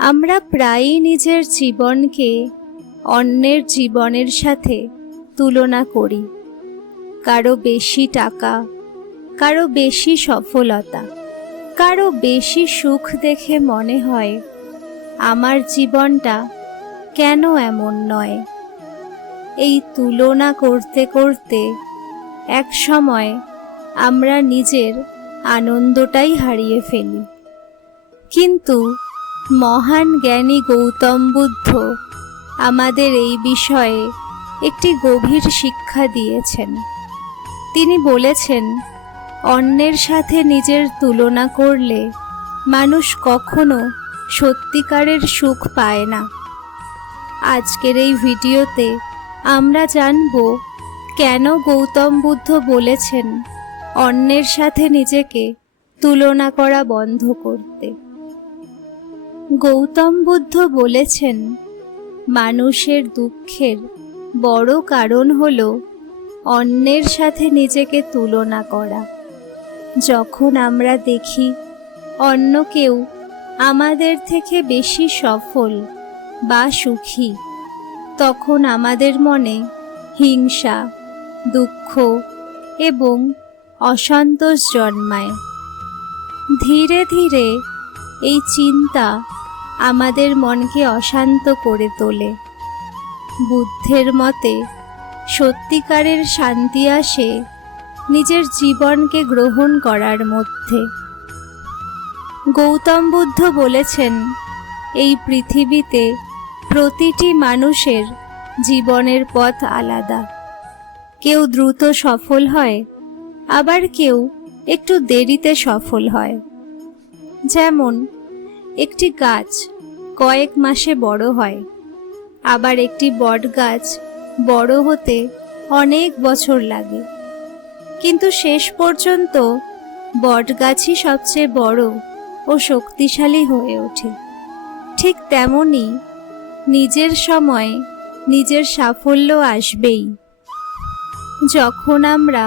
আমরা প্রায়ই নিজের জীবনকে অন্যের জীবনের সাথে তুলনা করি। কারো বেশি টাকা, কারো বেশি সফলতা, কারো বেশি সুখ দেখে মনে হয় আমার জীবনটা কেন এমন নয়। এই তুলনা করতে করতে এক সময় আমরা নিজের আনন্দটাই হারিয়ে ফেলি। কিন্তু মহান জ্ঞানী গৌতম বুদ্ধ আমাদের এই বিষয়ে একটি গভীর শিক্ষা দিয়েছেন। তিনি বলেছেন, অন্যের সাথে নিজের তুলনা করলে মানুষ কখনো সত্যিকারের সুখ পায় না। আজকের এই ভিডিওতে আমরা জানব কেন গৌতম বুদ্ধ বলেছেন অন্যের সাথে নিজেকে তুলনা করা বন্ধ করতে। গৌতম বুদ্ধ বলেছেন, মানুষের দুঃখের বড় কারণ হল অন্যের সাথে নিজেকে তুলনা করা। যখন আমরা দেখি অন্য কেউ আমাদের থেকে বেশি সফল বা সুখী, তখন আমাদের মনে হিংসা, দুঃখ এবং অসন্তোষ জন্মায়। ধীরে ধীরে এই চিন্তা আমাদের মনকে অশান্ত করে তোলে। বুদ্ধের মতে সত্যিকারের শান্তি আসে নিজের জীবনকে গ্রহণ করার মধ্যে। গৌতম বুদ্ধ বলেছেন, এই পৃথিবীতে প্রতিটি মানুষের জীবনের পথ আলাদা। কেউ দ্রুত সফল হয়, আবার কেউ একটু দেরিতে সফল হয়। যেমন একটি গাছ কয়েক মাসে বড় হয়, আবার একটি বট গাছ বড় হতে অনেক বছর লাগে। কিন্তু শেষ পর্যন্ত বট গাছই সবচেয়ে বড় ও শক্তিশালী হয়ে ওঠে। ঠিক তেমনি নিজের সময় নিজের সাফল্য আসবেই। যখন আমরা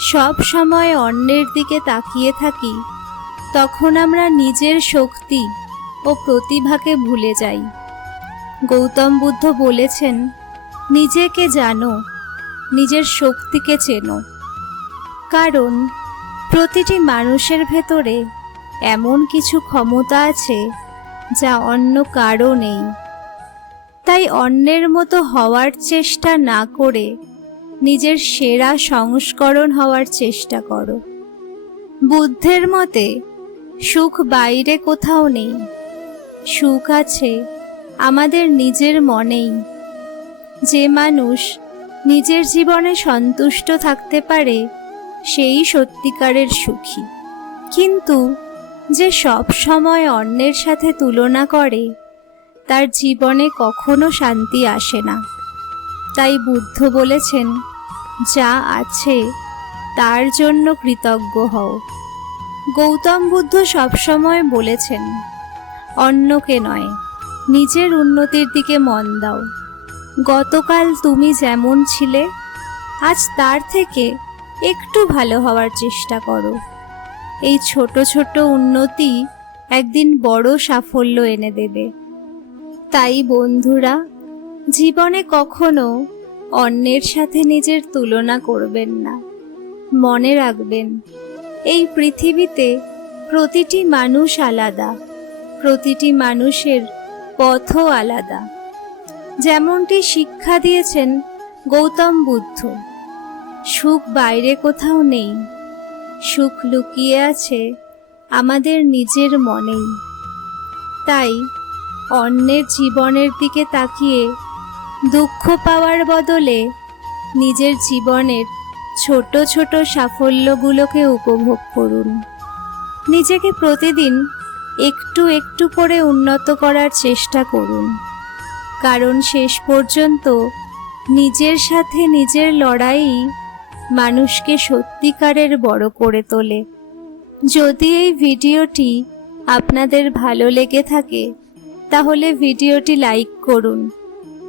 সব সময় অন্যের দিকে তাকিয়ে থাকি, তখন আমরা নিজের শক্তি ও প্রতিভাকে ভুলে যাই। গৌতম বুদ্ধ বলেছেন, নিজেকে জানো, নিজের শক্তিকে চেনো। কারণ প্রতিটি মানুষের ভেতরে এমন কিছু ক্ষমতা আছে যা অন্য কারো নেই। তাই অন্যের মতো হওয়ার চেষ্টা না করে নিজের সেরা সংস্করণ হওয়ার চেষ্টা করো। বুদ্ধের মতে সুখ বাইরে কোথাও নেই, সুখ আছে আমাদের নিজের মনেই। যে মানুষ নিজের জীবনে সন্তুষ্ট থাকতে পারে সেই সত্যিকারের সুখী। কিন্তু যে সব সময় অন্যের সাথে তুলনা করে, তার জীবনে কখনো শান্তি আসে না। তাই বুদ্ধ বলেছেন, যা আছে তার জন্য কৃতজ্ঞ হও। গৌতম বুদ্ধ সবসময় বলেছেন, অন্যকে নয়, নিজের উন্নতির দিকে মন দাও। গতকাল তুমি যেমন ছিলে, আজ তার থেকে একটু ভালো হওয়ার চেষ্টা করো। এই ছোট ছোট উন্নতি একদিন বড় সাফল্য এনে দেবে। তাই বন্ধুরা, জীবনে কখনো অন্যের সাথে নিজের তুলনা করবেন না। মনে রাখবেন, এই পৃথিবীতে প্রতিটি মানুষ আলাদা, প্রতিটি মানুষের পথও আলাদা। যেমনটি শিক্ষা দিয়েছেন গৌতম বুদ্ধ, সুখ বাইরে কোথাও নেই, সুখ লুকিয়ে আছে আমাদের নিজের মনেই। তাই অন্যের জীবনের দিকে তাকিয়ে দুঃখ পাওয়ার বদলে নিজের জীবনের ছোট ছোট সাফল্যগুলোকে উপভোগ করুন। নিজেকে প্রতিদিন একটু একটু করে উন্নত করার চেষ্টা করুন। কারণ শেষ পর্যন্ত নিজের সাথে নিজের লড়াই মানুষকে সত্যিকারের বড় করে তোলে। যদি এই ভিডিওটি আপনাদের ভালো লেগে থাকে, তাহলে ভিডিওটি লাইক করুন,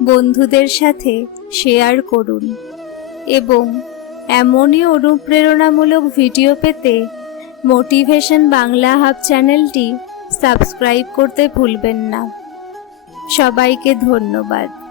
বন্ধুদের সাথে শেয়ার করুন এবং এমনই অনুপ্রেরণামূলক ভিডিও পেতে মোটিভেশন বাংলা হাব চ্যানেলটি সাবস্ক্রাইব করতে ভুলবেন না। সবাইকে ধন্যবাদ।